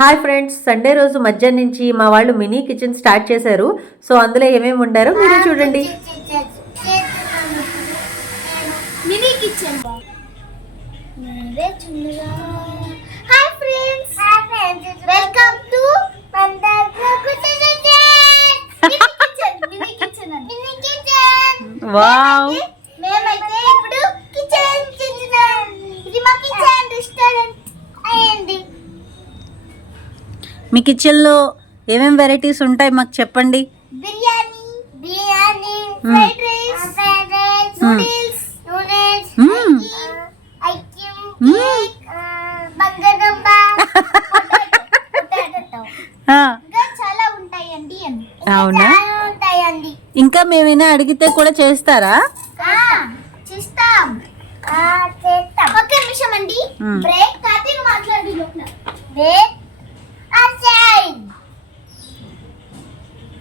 Hi friends, Sunday రోజు మధ్యాహ్నం నుంచి మా వాళ్ళు మినీ కిచెన్ స్టార్ట్ చేశారు. సో అందులో ఏమేమి ఉండారో మీరు చూడండి. Mini kitchen. Hi friends, welcome to mini kitchen. Wow, మేమైతే ఇప్పుడు కిచెన్ చేస్తున్నాం. ఇది మా కిచెన్ రెస్టారెంట్ అయ్యింది. మీ కిచెన్లో ఏమేమి వెరైటీస్ ఉంటాయి మాకు చెప్పండి. బిర్యానీ, ఫ్రైడ్ రైస్, నూడిల్స్, ఐక్యం, కేక్, బంగాళదుంప, పొటాటో. ఇంకా చాలా ఉంటాయండి. అవునా? ఉంటాయండి. ఇంకా మేమైనా అడిగితే కూడా చేస్తారా? చేస్తాం. ఒక్క నిమిషం అండి. బ్రేక్ కాతే మాట్లాడి బ్రేక్.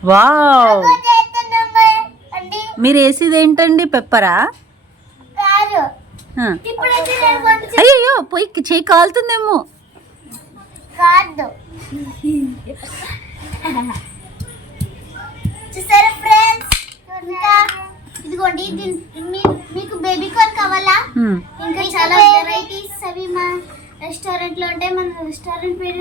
వావ్, మీరు వేసేది ఏంటండి? పెప్పరా? అయ్యో, పోయి చేయి కాలుతుందేమో. చూసారా ఫ్రెండ్స్, ఇదిగోండి. మీకు బేబీ కార్న్ కావాలా? ఇంకా చాలా వెరైటీస్ అవి మా రెస్టారెంట్ లో ఉంటాయి. మన రెస్టారెంట్ పేరు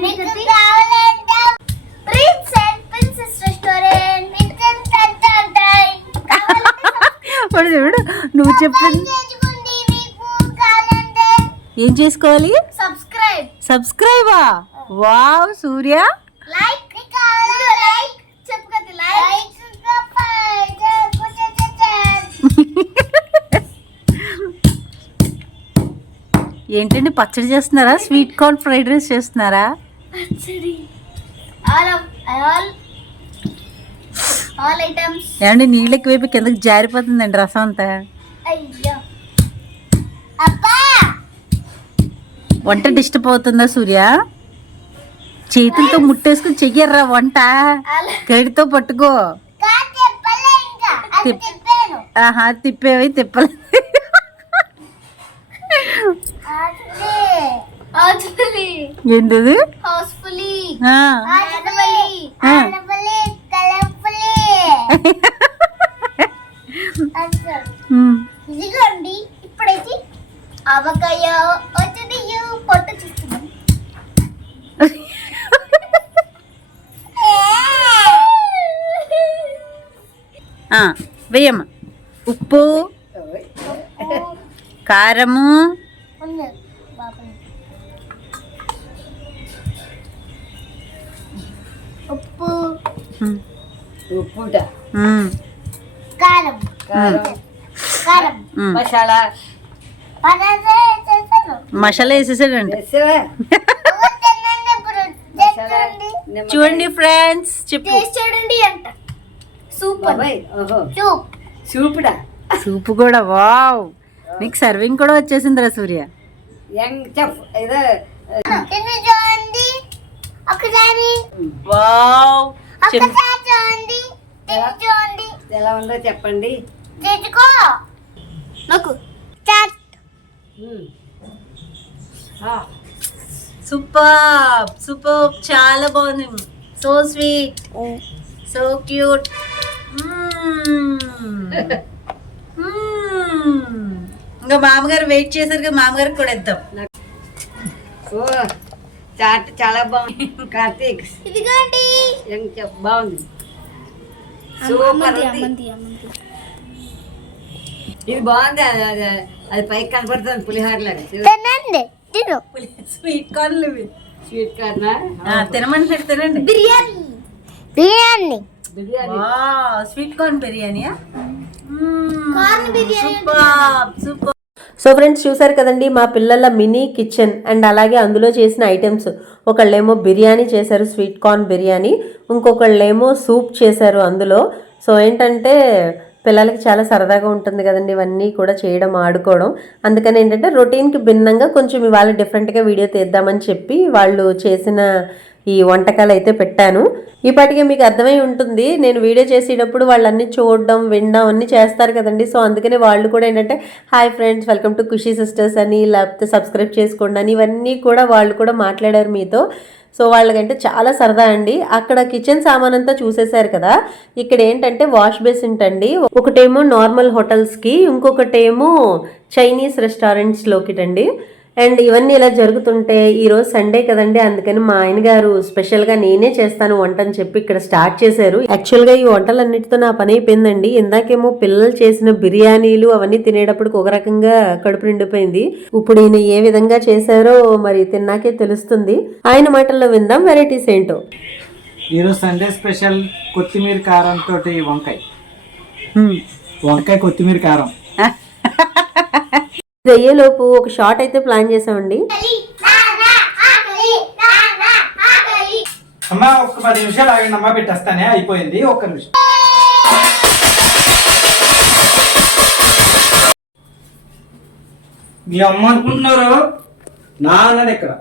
ప్రిన్స్ అండ్ ప్రిన్సెస్ రెస్టారెంట్. చూడు, నువ్వు చెప్పింది ఏం చేసుకోవాలి? సబ్స్క్రైబా? వావ్ సూర్య, లైక్ చెప్పు కదా, లైక్. ఏంటండి పచ్చడి చేస్తున్నారా? స్వీట్ కార్న్ ఫ్రైడ్ రైస్ చేస్తున్నారా? All items. ఏమండి నీళ్ళకి వైపు కిందకి జారిపోతుందండి రసం అంతా. అయ్యో అబ్బా, వంట డిస్టర్బ్ అవుతుందా సూర్య? చేతులతో ముట్టేసుకుని చెయ్యర్రా వంట, గడితో పట్టుకో. ఆహా, తిప్పేవి తిప్పలే. ఏంటది? హౌస్ఫుల్లీ, ఇదిగోండి. ఇప్పుడైతే అవకాయ వచ్చింది, పొట్టు చూస్తున్నాం. వెయ్యమ్మ. ఉప్పు, కారము, ఉప్పు, కారం, మసాలా వేసేసాడండి. చూడండి ఫ్రెండ్స్, చెప్పు. చూడండి అంట. సూపర్ సూప్ కూడా. వావ్, నీకు సర్వింగ్ కూడా వచ్చేసిందిరా సూర్య. చూడండి ఒకసారి. వావ్, చూడండి. ఎలా ఉందో చెప్పండి. తెచ్చుకో నాకు. సూపర్ సూపర్, చాలా బాగుంది. So sweet, so cute. ఇంకా మామగారు వెయిట్ చేశారు కదా, మామగారికి కూడా ఇద్దాం. చాట్ చాలా బాగుంది కార్తీక్. ఇదిగోండి, బాగుంది, సూపర్ ఉంది. ఇది బాగుంది. అది పైకి కనపడుతుంది పులిహోర లాగా. స్వీట్ కార్న్, స్వీట్ కార్నా? తినమంటారు, తినండి. Biryani. Sweet corn biryani. Corn biryani. Super. So friends, చూసారు కదండి మా పిల్లల మినీ కిచెన్ అండ్ అలాగే అందులో చేసిన ఐటమ్స్. ఒకళ్ళేమో బిర్యానీ చేశారు, స్వీట్ కార్న్ బిర్యానీ. ఇంకొకళ్ళేమో సూప్ చేశారు అందులో. సో ఏంటంటే పిల్లలకి చాలా సరదాగా ఉంటుంది కదండి ఇవన్నీ కూడా చేయడం, ఆడుకోవడం. అందుకని ఏంటంటే రొటీన్కి భిన్నంగా కొంచెం ఇవాళ డిఫరెంట్గా వీడియో తీద్దామని చెప్పి వాళ్ళు చేసిన ఈ వంటకాలు అయితే పెట్టాను. ఇప్పటికే మీకు అర్థమై ఉంటుంది, నేను వీడియో చేసేటప్పుడు వాళ్ళన్నీ చూడడం వినడం అన్నీ చేస్తారు కదండి. సో అందుకనే వాళ్ళు కూడా ఏంటంటే hi friends, welcome to Khushi Sisters అని, లేకపోతే సబ్స్క్రైబ్ చేసుకోండి అని, ఇవన్నీ కూడా వాళ్ళు కూడా మాట్లాడారు మీతో. సో వాళ్ళకంటే చాలా సరదా అండి. అక్కడ కిచెన్ సామాన్ అంతా చూసేశారు కదా, ఇక్కడ ఏంటంటే వాష్ బేసిన్ అండి. ఒకటేమో నార్మల్ హోటల్స్కి, ఇంకొకటేమో చైనీస్ రెస్టారెంట్స్లోకి అండి. అండ్ ఇవన్నీ ఇలా జరుగుతుంటే ఈరోజు సండే కదండి, అందుకని మా ఆయన గారు స్పెషల్గా నేనే చేస్తాను వంట అని చెప్పి ఇక్కడ స్టార్ట్ చేశారు. యాక్చువల్గా ఈ వంటలన్నిటితో నా పని అయిపోయిందండి. ఇందాకేమో పిల్లలు చేసిన బిర్యానీలు అవన్నీ తినేటప్పుడు ఒక రకంగా కడుపు నిండిపోయింది. ఇప్పుడు ఈయన ఏ విధంగా చేశారో మరి తిన్నాకే తెలుస్తుంది. ఆయన మాటల్లో విందాం వెరైటీస్ ఏంటో. ఈరోజు సండే స్పెషల్ కొత్తిమీర కారంతో వంకాయ కొత్తిమీర కారం. ఇది అయ్యేలోపు ఒక షార్ట్ అయితే ప్లాన్ చేసామండి. అమ్మా ఒక్క 10 నిమిషాలు ఆగండి అమ్మా, పెట్టేస్తానే, అయిపోయింది, ఒక్క నిమిషం. మీ అమ్మ అనుకుంటున్నారు నాన్న ఇక్కడ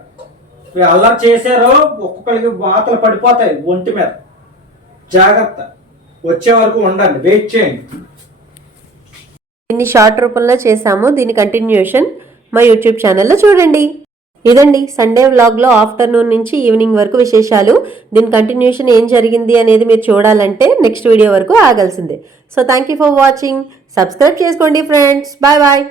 అలా చేశారు, ఒక్కొక్కరికి వాతలు పడిపోతాయి ఒంటి మీద, జాగ్రత్త, వచ్చే వరకు ఉండండి, వెయిట్ చేయండి. దీన్ని షార్ట్ రూపంలో చేసాము. దీని కంటిన్యూషన్ మా యూట్యూబ్ ఛానల్లో చూడండి. ఇదండి సండే వ్లాగ్లో ఆఫ్టర్నూన్ నుంచి ఈవినింగ్ వరకు విశేషాలు. దీని కంటిన్యూషన్ ఏం జరిగింది అనేది మీరు చూడాలంటే నెక్స్ట్ వీడియో వరకు ఆగాల్సిందే. So thank you for watching. Subscribe చేసుకోండి ఫ్రెండ్స్. Bye bye.